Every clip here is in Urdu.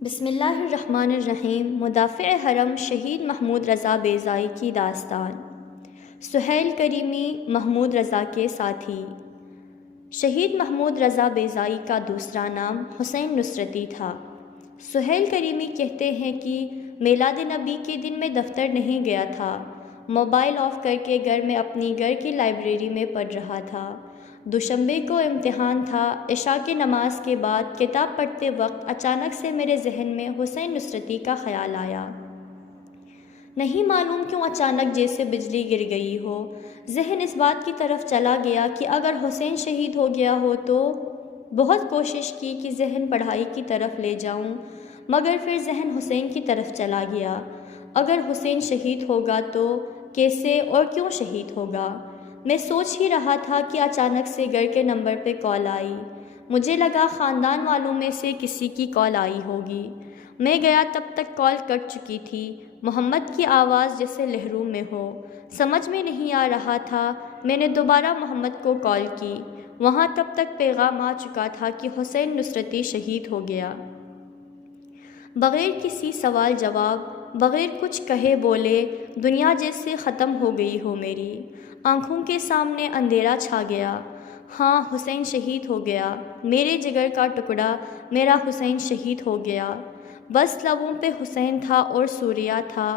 بسم اللہ الرحمن الرحیم۔ مدافع حرم شہید محمود رضا بیضائی کی داستان۔ سہیل کریمی محمود رضا کے ساتھی۔ شہید محمود رضا بیضائی کا دوسرا نام حسین نصرتی تھا۔ سہیل کریمی کہتے ہیں کہ میلاد نبی کے دن میں دفتر نہیں گیا تھا، موبائل آف کر کے گھر میں اپنی گھر کی لائبریری میں پڑھ رہا تھا۔ دوشنبے کو امتحان تھا۔ عشاء کی نماز کے بعد کتاب پڑھتے وقت اچانک سے میرے ذہن میں حسین نصرتی کا خیال آیا۔ نہیں معلوم کیوں اچانک جیسے بجلی گر گئی ہو، ذہن اس بات کی طرف چلا گیا کہ اگر حسین شہید ہو گیا ہو تو۔ بہت کوشش کی کہ ذہن پڑھائی کی طرف لے جاؤں، مگر پھر ذہن حسین کی طرف چلا گیا۔ اگر حسین شہید ہوگا تو کیسے اور کیوں شہید ہوگا؟ میں سوچ ہی رہا تھا کہ اچانک سے گھر کے نمبر پہ کال آئی۔ مجھے لگا خاندان والوں میں سے کسی کی کال آئی ہوگی۔ میں گیا تب تک کال کٹ چکی تھی۔ محمد کی آواز جیسے لہروں میں ہو، سمجھ میں نہیں آ رہا تھا۔ میں نے دوبارہ محمد کو کال کی۔ وہاں تب تک پیغام آ چکا تھا کہ حسین نصرتی شہید ہو گیا۔ بغیر کسی سوال جواب، بغیر کچھ کہے بولے، دنیا جیسے ختم ہو گئی ہو میری۔ آنکھوں کے سامنے اندھیرا چھا گیا۔ ہاں، حسین شہید ہو گیا۔ میرے جگر کا ٹکڑا، میرا حسین شہید ہو گیا۔ بس لبوں پہ حسین تھا اور سوریہ تھا،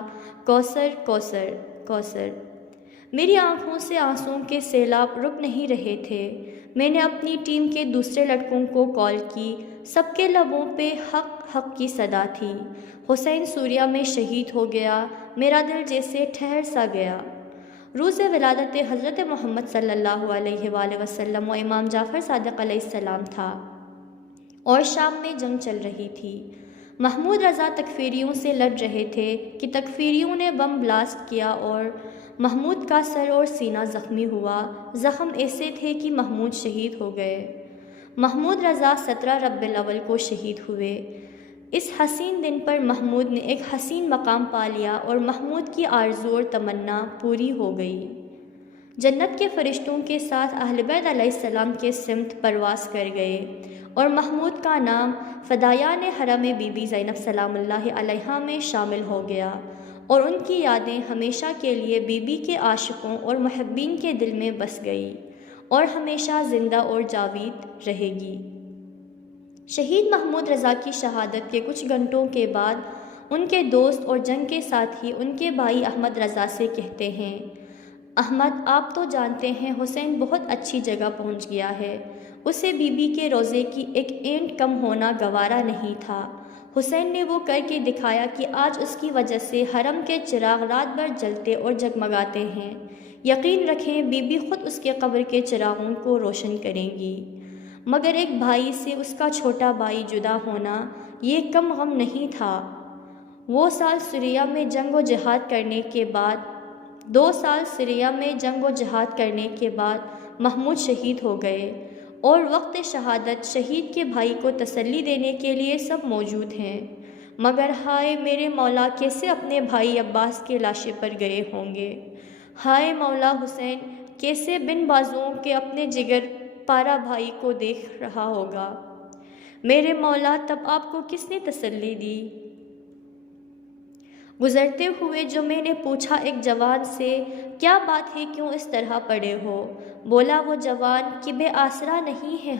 کوثر کوثر کوثر۔ میری آنکھوں سے آنسوؤں کے سیلاب رک نہیں رہے تھے۔ میں نے اپنی ٹیم کے دوسرے لڑکوں کو کال کی۔ سب کے لبوں پہ حق حق کی صدا تھی۔ حسین سوریہ میں شہید ہو گیا۔ میرا دل جیسے ٹھہر سا گیا۔ روز ولادت حضرت محمد صلی اللہ علیہ وآلہ وسلم و امام جعفر صادق علیہ السلام تھا، اور شام میں جنگ چل رہی تھی۔ محمود رضا تکفیریوں سے لڑ رہے تھے کہ تکفیریوں نے بم بلاسٹ کیا اور محمود کا سر اور سینہ زخمی ہوا۔ زخم ایسے تھے کہ محمود شہید ہو گئے۔ محمود رضا 17 ربیع الاول کو شہید ہوئے۔ اس حسین دن پر محمود نے ایک حسین مقام پا لیا اور محمود کی آرزو اور تمنا پوری ہو گئی۔ جنت کے فرشتوں کے ساتھ اہل بیت علیہ السلام کے سمت پرواز کر گئے، اور محمود کا نام فدایان حرم بی بی زینب سلام اللہ علیہا میں شامل ہو گیا، اور ان کی یادیں ہمیشہ کے لیے بی بی کے عاشقوں اور محبین کے دل میں بس گئی، اور ہمیشہ زندہ اور جاوید رہے گی۔ شہید محمود رضا کی شہادت کے کچھ گھنٹوں کے بعد ان کے دوست اور جنگ کے ساتھی ان کے بھائی احمد رضا سے کہتے ہیں، احمد، آپ تو جانتے ہیں حسین بہت اچھی جگہ پہنچ گیا ہے۔ اسے بی بی کے روزے کی ایک اینٹ کم ہونا گوارا نہیں تھا۔ حسین نے وہ کر کے دکھایا کہ آج اس کی وجہ سے حرم کے چراغ رات بھر جلتے اور جگمگاتے ہیں۔ یقین رکھیں بی بی خود اس کے قبر کے چراغوں کو روشن کریں گی۔ مگر ایک بھائی سے اس کا چھوٹا بھائی جدا ہونا یہ کم غم نہیں تھا۔ وہ سال سوریہ میں جنگ و جہاد کرنے کے بعد 2 سال سیریا میں جنگ و جہاد کرنے کے بعد محمود شہید ہو گئے، اور وقت شہادت شہید کے بھائی کو تسلی دینے کے لیے سب موجود ہیں، مگر ہائے میرے مولا کیسے اپنے بھائی عباس کے لاشے پر گئے ہوں گے؟ ہائے مولا حسین کیسے بن بازوؤں کے اپنے جگر پارا بھائی کو دیکھ رہا ہوگا؟ میرے مولا تب آپ کو کس نے تسلی دی؟ گزرتے ہوئے جو میں نے پوچھا ایک جوان سے، کیا بات ہے کیوں اس طرح پڑے ہو؟ بولا وہ جوان کہ بے آسرا نہیں ہیں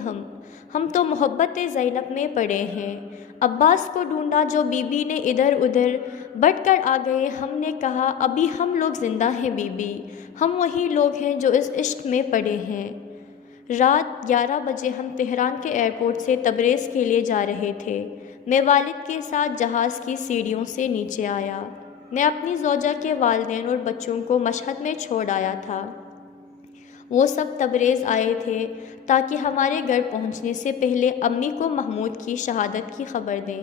ہم تو محبت زینب میں پڑے ہیں۔ عباس کو ڈھونڈا جو بی بی نے ادھر ادھر، بٹ کر آ گئے ہم نے کہا ابھی ہم لوگ زندہ ہیں بی بی، ہم وہی لوگ ہیں جو اس عشق میں پڑے ہیں۔ رات 11 بجے ہم تہران کے ایئرپورٹ سے تبریز کے لیے جا رہے تھے۔ میں والد کے ساتھ جہاز کی سیڑھیوں سے نیچے آیا۔ میں اپنی زوجہ کے والدین اور بچوں کو مشہد میں چھوڑ آیا تھا۔ وہ سب تبریز آئے تھے تاکہ ہمارے گھر پہنچنے سے پہلے امی کو محمود کی شہادت کی خبر دیں۔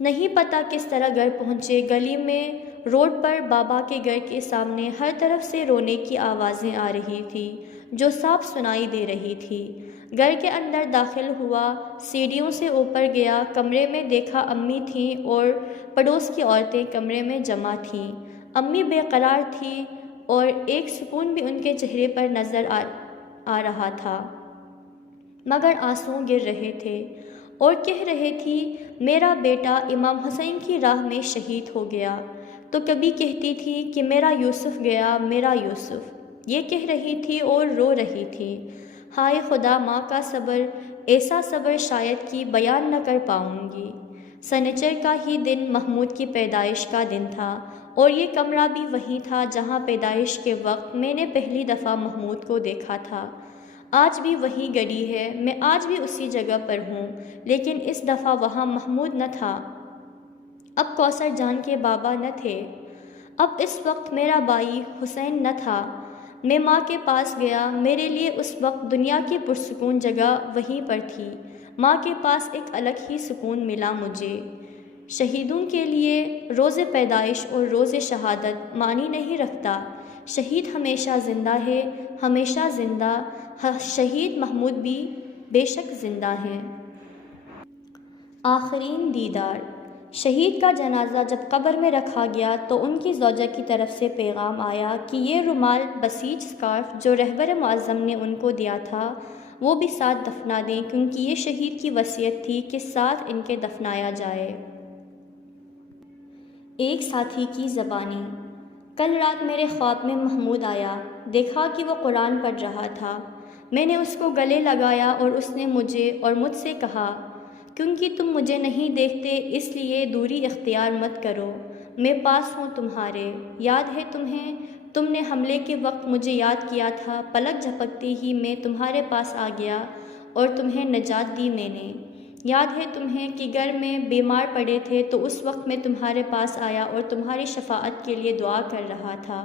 نہیں پتہ کس طرح گھر پہنچے۔ گلی میں روڈ پر بابا کے گھر کے سامنے ہر طرف سے رونے کی آوازیں آ رہی تھی جو صاف سنائی دے رہی تھی۔ گھر کے اندر داخل ہوا، سیڑھیوں سے اوپر گیا، کمرے میں دیکھا امی تھیں اور پڑوس کی عورتیں کمرے میں جمع تھیں۔ امی بے قرار تھیں اور ایک سکون بھی ان کے چہرے پر نظر آ رہا تھا، مگر آنسو گر رہے تھے اور کہہ رہے تھی میرا بیٹا امام حسین کی راہ میں شہید ہو گیا، تو کبھی کہتی تھی کہ میرا یوسف گیا، میرا یوسف، یہ کہہ رہی تھی اور رو رہی تھی۔ ہائے خدا، ماں کا صبر، ایسا صبر شاید کہ بیان نہ کر پاؤں گی۔ سنیچر کا ہی دن محمود کی پیدائش کا دن تھا، اور یہ کمرہ بھی وہی تھا جہاں پیدائش کے وقت میں نے پہلی دفعہ محمود کو دیکھا تھا۔ آج بھی وہی گھڑی ہے، میں آج بھی اسی جگہ پر ہوں، لیکن اس دفعہ وہاں محمود نہ تھا، اب کوثر جان کے بابا نہ تھے، اب اس وقت میرا بھائی حسین نہ تھا۔ میں ماں کے پاس گیا، میرے لیے اس وقت دنیا کی پرسکون جگہ وہیں پر تھی۔ ماں کے پاس ایک الگ ہی سکون ملا مجھے۔ شہیدوں کے لیے روز پیدائش اور روز شہادت معنی نہیں رکھتا، شہید ہمیشہ زندہ ہے، ہمیشہ زندہ۔ شہید محمود بھی بے شک زندہ ہیں۔ آخرین دیدار۔ شہید کا جنازہ جب قبر میں رکھا گیا تو ان کی زوجہ کی طرف سے پیغام آیا کہ یہ رومال بسیج اسکارف جو رہبر معظم نے ان کو دیا تھا وہ بھی ساتھ دفنا دیں، کیونکہ یہ شہید کی وصیت تھی کہ ساتھ ان کے دفنایا جائے۔ ایک ساتھی کی زبانی۔ کل رات میرے خواب میں محمود آیا، دیکھا کہ وہ قرآن پڑھ رہا تھا۔ میں نے اس کو گلے لگایا اور اس نے مجھے اور مجھ سے کہا، کیونکہ تم مجھے نہیں دیکھتے اس لیے دوری اختیار مت کرو، میں پاس ہوں تمہارے۔ یاد ہے تمہیں؟ تم نے حملے کے وقت مجھے یاد کیا تھا، پلک جھپکتے ہی میں تمہارے پاس آ گیا اور تمہیں نجات دی میں نے۔ یاد ہے تمہیں کہ گھر میں بیمار پڑے تھے تو اس وقت میں تمہارے پاس آیا اور تمہاری شفاعت کے لیے دعا کر رہا تھا۔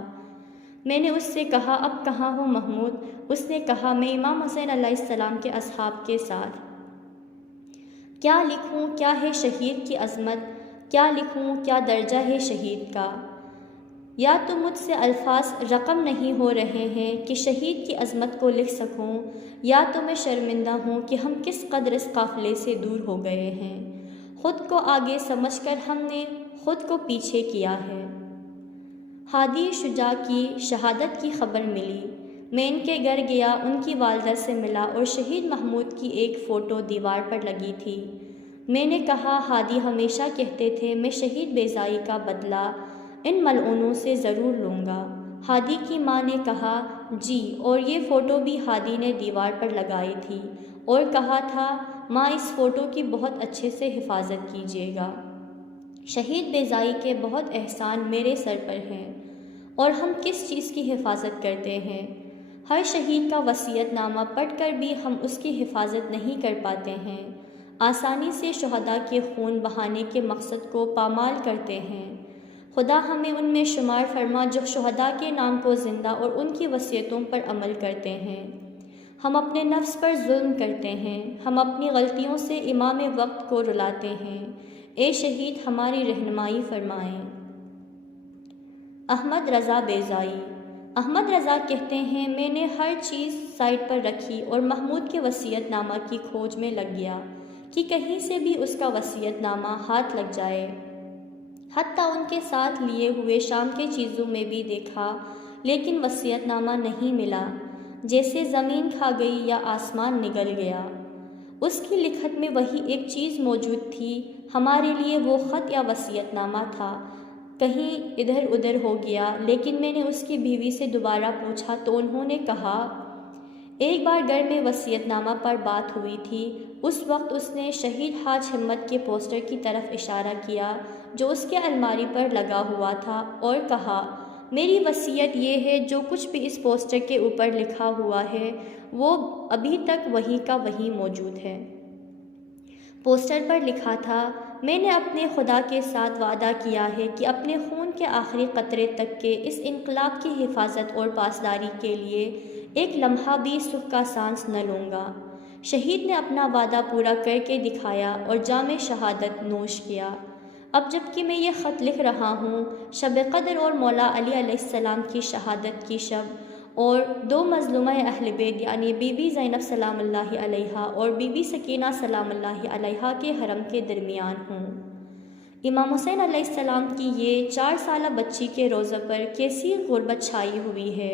میں نے اس سے کہا اب کہاں ہو محمود؟ اس نے کہا میں امام حسین علیہ السلام کے اصحاب کے ساتھ۔ کیا لکھوں؟ کیا ہے شہید کی عظمت؟ کیا لکھوں؟ کیا درجہ ہے شہید کا؟ یا تو مجھ سے الفاظ رقم نہیں ہو رہے ہیں کہ شہید کی عظمت کو لکھ سکوں، یا تو میں شرمندہ ہوں کہ ہم کس قدر اس قافلے سے دور ہو گئے ہیں، خود کو آگے سمجھ کر ہم نے خود کو پیچھے کیا ہے۔ ہادی شجاع کی شہادت کی خبر ملی، میں ان کے گھر گیا، ان کی والدہ سے ملا اور شہید محمود کی ایک فوٹو دیوار پر لگی تھی۔ میں نے کہا ہادی ہمیشہ کہتے تھے میں شہید بیضائی کا بدلہ ان ملعونوں سے ضرور لوں گا۔ ہادی کی ماں نے کہا جی، اور یہ فوٹو بھی ہادی نے دیوار پر لگائی تھی اور کہا تھا ماں اس فوٹو کی بہت اچھے سے حفاظت کیجیے گا، شہید بیضائی کے بہت احسان میرے سر پر ہیں، اور ہم کس چیز کی حفاظت کرتے ہیں؟ ہر شہید کا وصیت نامہ پڑھ کر بھی ہم اس کی حفاظت نہیں کر پاتے ہیں، آسانی سے شہداء کے خون بہانے کے مقصد کو پامال کرتے ہیں۔ خدا ہمیں ان میں شمار فرما جو شہداء کے نام کو زندہ اور ان کی وصیتوں پر عمل کرتے ہیں۔ ہم اپنے نفس پر ظلم کرتے ہیں، ہم اپنی غلطیوں سے امام وقت کو رلاتے ہیں، اے شہید ہماری رہنمائی فرمائیں۔ احمد رضا بیضائی۔ احمد رضا کہتے ہیں میں نے ہر چیز سائٹ پر رکھی اور محمود کے وصیت نامہ کی کھوج میں لگ گیا کہ کہیں سے بھی اس کا وصیت نامہ ہاتھ لگ جائے، حتیٰ ان کے ساتھ لیے ہوئے شام کے چیزوں میں بھی دیکھا، لیکن وصیت نامہ نہیں ملا، جیسے زمین کھا گئی یا آسمان نگل گیا۔ اس کی لکھت میں وہی ایک چیز موجود تھی، ہمارے لیے وہ خط یا وصیت نامہ تھا، کہیں ادھر ادھر ہو گیا۔ لیکن میں نے اس کی بیوی سے دوبارہ پوچھا تو انہوں نے کہا ایک بار گھر میں وصیت نامہ پر بات ہوئی تھی، اس وقت اس نے شہید حاج ہمت کے پوسٹر کی طرف اشارہ کیا جو اس کے الماری پر لگا ہوا تھا اور کہا میری وصیت یہ ہے جو کچھ بھی اس پوسٹر کے اوپر لکھا ہوا ہے وہ ابھی تک وہی کا وہی موجود ہے۔ پوسٹر پر لکھا تھا میں نے اپنے خدا کے ساتھ وعدہ کیا ہے کہ اپنے خون کے آخری قطرے تک کے اس انقلاب کی حفاظت اور پاسداری کے لیے ایک لمحہ بھی سکھ کا سانس نہ لوں گا۔ شہید نے اپنا وعدہ پورا کر کے دکھایا اور جام شہادت نوش کیا۔ اب جب کہ میں یہ خط لکھ رہا ہوں، شب قدر اور مولا علی علیہ السلام کی شہادت کی شب اور دو مظلومہ اہل بیت یعنی بی بی زینب سلام اللہ علیہا اور بی بی سکینہ سلام اللہ علیہا کے حرم کے درمیان ہوں۔ امام حسین علیہ السلام کی یہ 4 سالہ بچی کے روضہ پر کیسی غربت چھائی ہوئی ہے،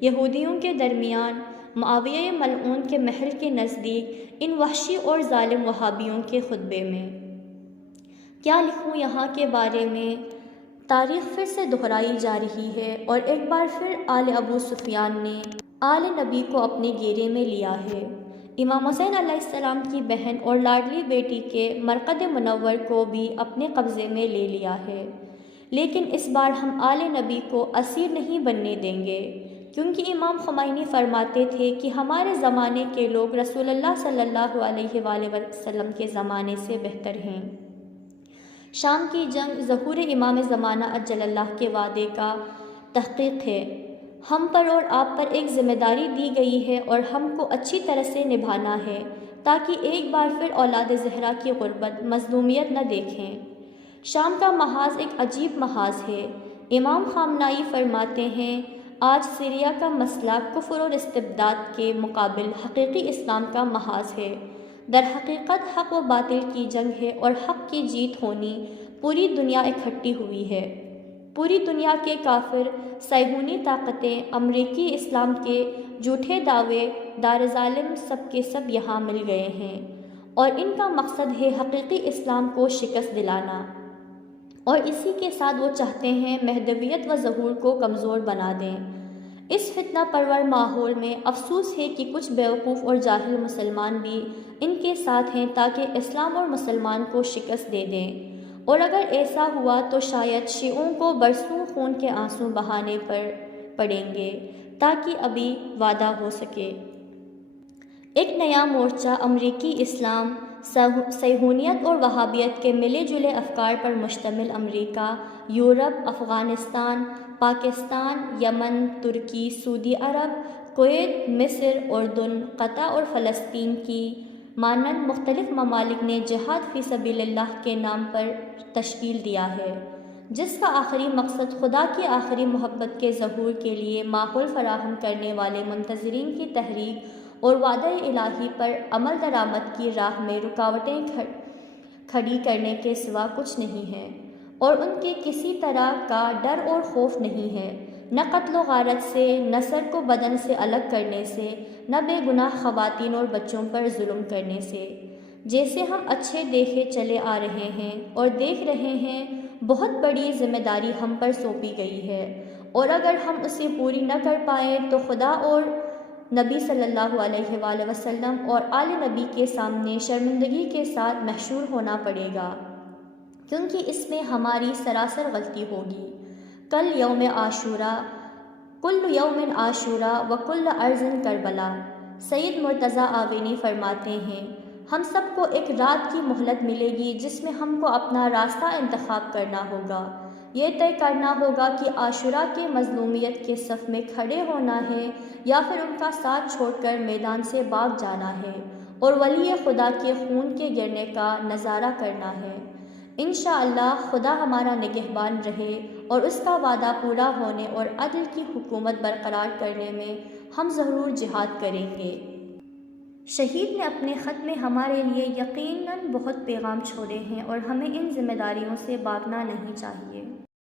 یہودیوں کے درمیان معاویہ ملعون کے محل کے نزدیک ان وحشی اور ظالم وہابیوں کے خطبے میں۔ کیا لکھوں یہاں کے بارے میں؟ تاریخ پھر سے دہرائی جا رہی ہے اور ایک بار پھر آل ابو سفیان نے آل نبی کو اپنے گھیرے میں لیا ہے۔ امام حسین علیہ السلام کی بہن اور لاڈلی بیٹی کے مرقد منور کو بھی اپنے قبضے میں لے لیا ہے، لیکن اس بار ہم آل نبی کو اسیر نہیں بننے دیں گے، کیونکہ امام خمینی فرماتے تھے کہ ہمارے زمانے کے لوگ رسول اللہ صلی اللہ علیہ وآلہ وسلم کے زمانے سے بہتر ہیں۔ شام کی جنگ ظہور امام زمانہ اجل اللہ کے وعدے کا تحقیق ہے۔ ہم پر اور آپ پر ایک ذمہ داری دی گئی ہے اور ہم کو اچھی طرح سے نبھانا ہے تاکہ ایک بار پھر اولاد زہرا کی غربت مظلومیت نہ دیکھیں۔ شام کا محاذ ایک عجیب محاذ ہے۔ امام خامنائی فرماتے ہیں، آج سیریا کا مسئلہ کفر اور استبداد کے مقابل حقیقی اسلام کا محاذ ہے۔ در حقیقت حق و باطل کی جنگ ہے اور حق کی جیت ہونی پوری دنیا اکٹھی ہوئی ہے۔ پوری دنیا کے کافر، صہیونی طاقتیں، امریکی اسلام کے جھوٹے دعوے دار ظالم سب کے سب یہاں مل گئے ہیں اور ان کا مقصد ہے حقیقی اسلام کو شکست دلانا، اور اسی کے ساتھ وہ چاہتے ہیں مہدویت و ظہور کو کمزور بنا دیں۔ اس فتنہ پرور ماحول میں افسوس ہے کہ کچھ بیوقوف اور جاہل مسلمان بھی ان کے ساتھ ہیں تاکہ اسلام اور مسلمان کو شکست دے دیں، اور اگر ایسا ہوا تو شاید شیعوں کو برسوں خون کے آنسو بہانے پڑیں گے تاکہ ابھی وعدہ ہو سکے۔ ایک نیا مورچہ امریکی اسلام، صہیونیت اور وہابیت کے ملے جلے افکار پر مشتمل امریکہ، یورپ، افغانستان، پاکستان، یمن، ترکی، سعودی عرب، کویت، مصر، اردن، قطر اور فلسطین کی مانند مختلف ممالک نے جہاد فی سبیل اللہ کے نام پر تشکیل دیا ہے، جس کا آخری مقصد خدا کی آخری محبت کے ظہور کے لیے ماحول فراہم کرنے والے منتظرین کی تحریک اور وعدہ الہی پر عمل درآمد کی راہ میں رکاوٹیں کھڑی کرنے کے سوا کچھ نہیں ہے، اور ان کے کسی طرح کا ڈر اور خوف نہیں ہے، نہ قتل و غارت سے، نہ سر کو بدن سے الگ کرنے سے، نہ بے گناہ خواتین اور بچوں پر ظلم کرنے سے۔ جیسے ہم اچھے دیکھے چلے آ رہے ہیں اور دیکھ رہے ہیں، بہت بڑی ذمہ داری ہم پر سونپی گئی ہے، اور اگر ہم اسے پوری نہ کر پائیں تو خدا اور نبی صلی اللہ علیہ وآلہ وسلم اور آل نبی کے سامنے شرمندگی کے ساتھ محشور ہونا پڑے گا، کیونکہ اس میں ہماری سراسر غلطی ہوگی۔ کل یوم عاشوراء، کل یوم عاشوراء و کل ارض کربلا۔ سید مرتضیٰ آوینی فرماتے ہیں، ہم سب کو ایک رات کی مہلت ملے گی جس میں ہم کو اپنا راستہ انتخاب کرنا ہوگا۔ یہ طے کرنا ہوگا کہ عاشوراء کے مظلومیت کے صف میں کھڑے ہونا ہے یا پھر ان کا ساتھ چھوڑ کر میدان سے بھاگ جانا ہے اور ولی خدا کے خون کے گرنے کا نظارہ کرنا ہے۔ انشاءاللہ خدا ہمارا نگہبان رہے اور اس کا وعدہ پورا ہونے اور عدل کی حکومت برقرار کرنے میں ہم ضرور جہاد کریں گے۔ شہید نے اپنے خط میں ہمارے لیے یقیناً بہت پیغام چھوڑے ہیں اور ہمیں ان ذمہ داریوں سے بھاگنا نہیں چاہیے۔